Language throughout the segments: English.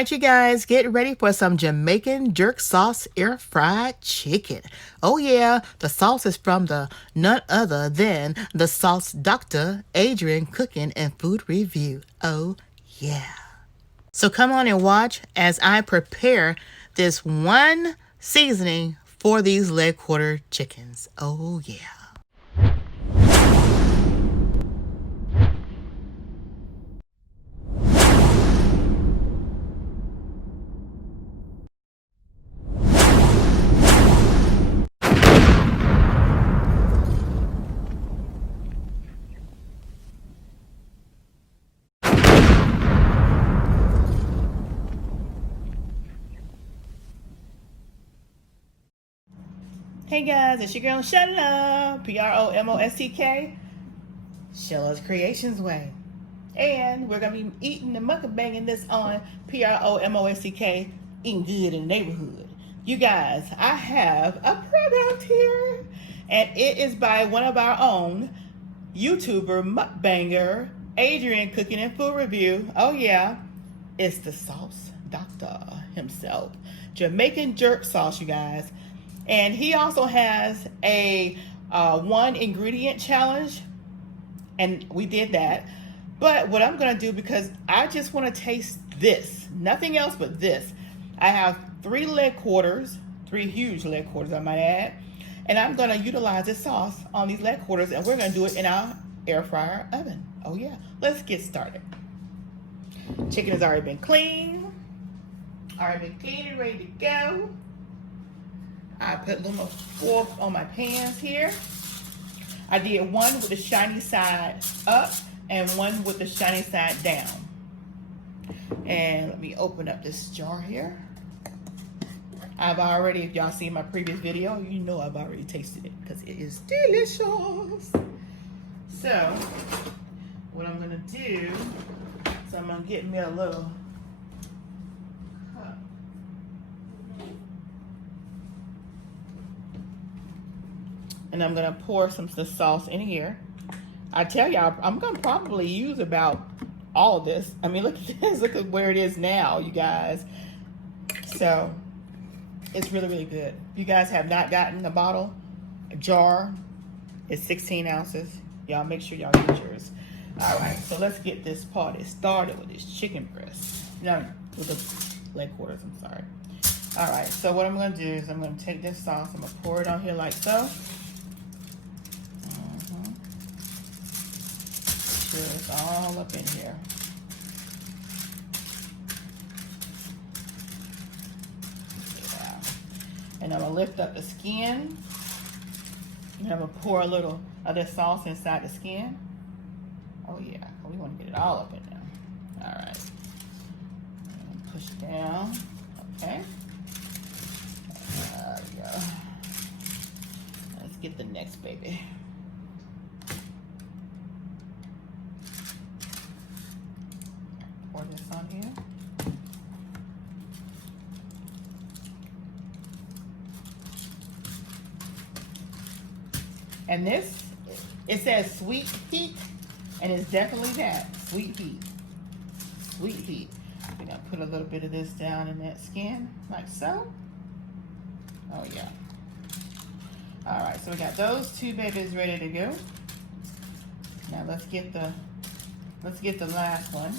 right, you guys, get ready for some Jamaican jerk sauce air fried chicken. Oh yeah, the sauce is from none other than the sauce Dr. Adrian Cooking and Food Review. Oh yeah. So come on and watch as I prepare this one seasoning for these leg quarter chickens. Oh yeah. Hey guys, it's your girl Shella, PromoSTK, Shella's Creations Way. And we're going to be eating and mukbanging this on PromoSTK, Eating Good in the Neighborhood. You guys, I have a product here, and it is by one of our own YouTuber, mukbanger, Adrian Cooking and Food Review. Oh yeah, it's the sauce doctor himself. Jamaican jerk sauce, you guys. And he also has a one ingredient challenge, and we did that. But what I'm gonna do, because I just wanna taste this, nothing else but this. I have 3 leg quarters, 3 huge leg quarters I might add, and I'm gonna utilize this sauce on these leg quarters, and we're gonna do it in our air fryer oven. Oh yeah, let's get started. Chicken has already been cleaned, and ready to go. I put a little oil on my pans here. I did one with the shiny side up and one with the shiny side down. And let me open up this jar here. I've already, if y'all seen my previous video, you know I've already tasted it because it is delicious. So, what I'm gonna do is I'm gonna get me a little cup. And I'm gonna pour some sauce in here. I tell y'all, I'm gonna probably use about all of this. I mean, look at this, look at where it is now, you guys. So, it's really, really good. If you guys have not gotten a bottle, a jar, it's 16 ounces. Y'all make sure y'all get yours. All right, so let's get this party started with this chicken breast. No, with the leg quarters, I'm sorry. All right, so what I'm gonna do is I'm gonna take this sauce, I'm gonna pour it on here like so. Sure it's all up in here. Yeah. And I'm gonna lift up the skin. And I'm gonna pour a little of this sauce inside the skin. Oh yeah, we wanna get it all up in there. All right. And push it down, okay. There we go. Let's get the next baby. Pour this on here. And this, it says sweet heat, and it's definitely that, sweet heat. Sweet heat. We're gonna put a little bit of this down in that skin, like so. Oh yeah. All right, so we got those 2 babies ready to go. Now let's get the last one.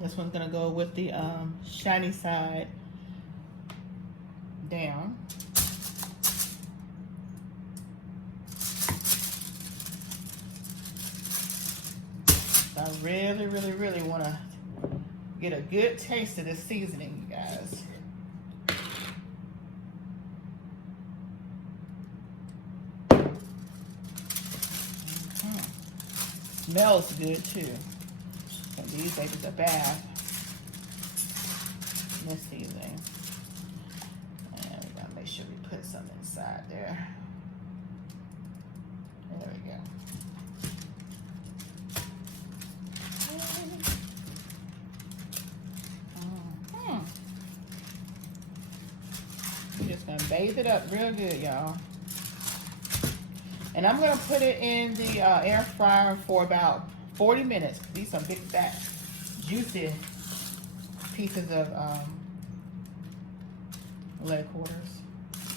This one's gonna go with the shiny side down. I really, really, really wanna get a good taste of this seasoning, you guys. Smells good too. And these babies are bad. This seasoning. And we gotta make sure we put some inside there. There we go. We're just gonna bathe it up real good, y'all. And I'm gonna put it in the air fryer for about 40 minutes. These are big, fat, juicy pieces of lead quarters.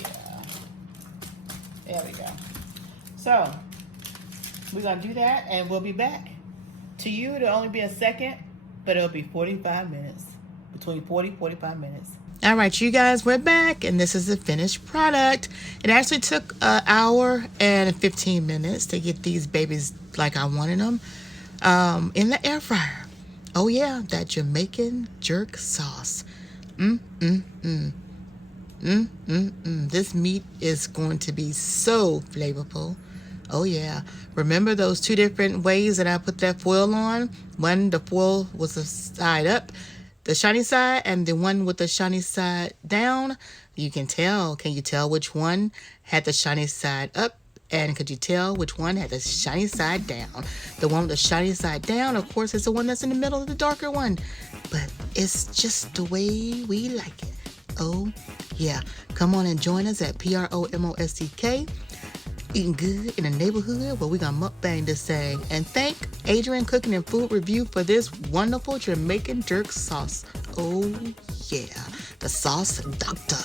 Yeah. There we go. So we're gonna do that, and we'll be back. To you, it'll only be a second, but it'll be 45 minutes. Between 40-45 minutes. All right, you guys, we're back, and this is the finished product. It actually took an hour and 15 minutes to get these babies like I wanted them in the air fryer. Oh yeah, that Jamaican jerk sauce. This meat is going to be so flavorful. Oh yeah. Remember those two different ways that I put that foil on? One, the foil was the side up, the shiny side, and the one with the shiny side down. You can tell. Can you tell which one had the shiny side up? And could you tell which one had the shiny side down? The one with the shiny side down, of course, is the one that's in the middle of the darker one. But it's just the way we like it. Oh, yeah. Come on and join us at PromoSTK. Eating good in the neighborhood where we're going to mukbang this thing. And thank Adrian Cooking and Food Review for this wonderful Jamaican jerk sauce. Oh, yeah. The sauce doctor.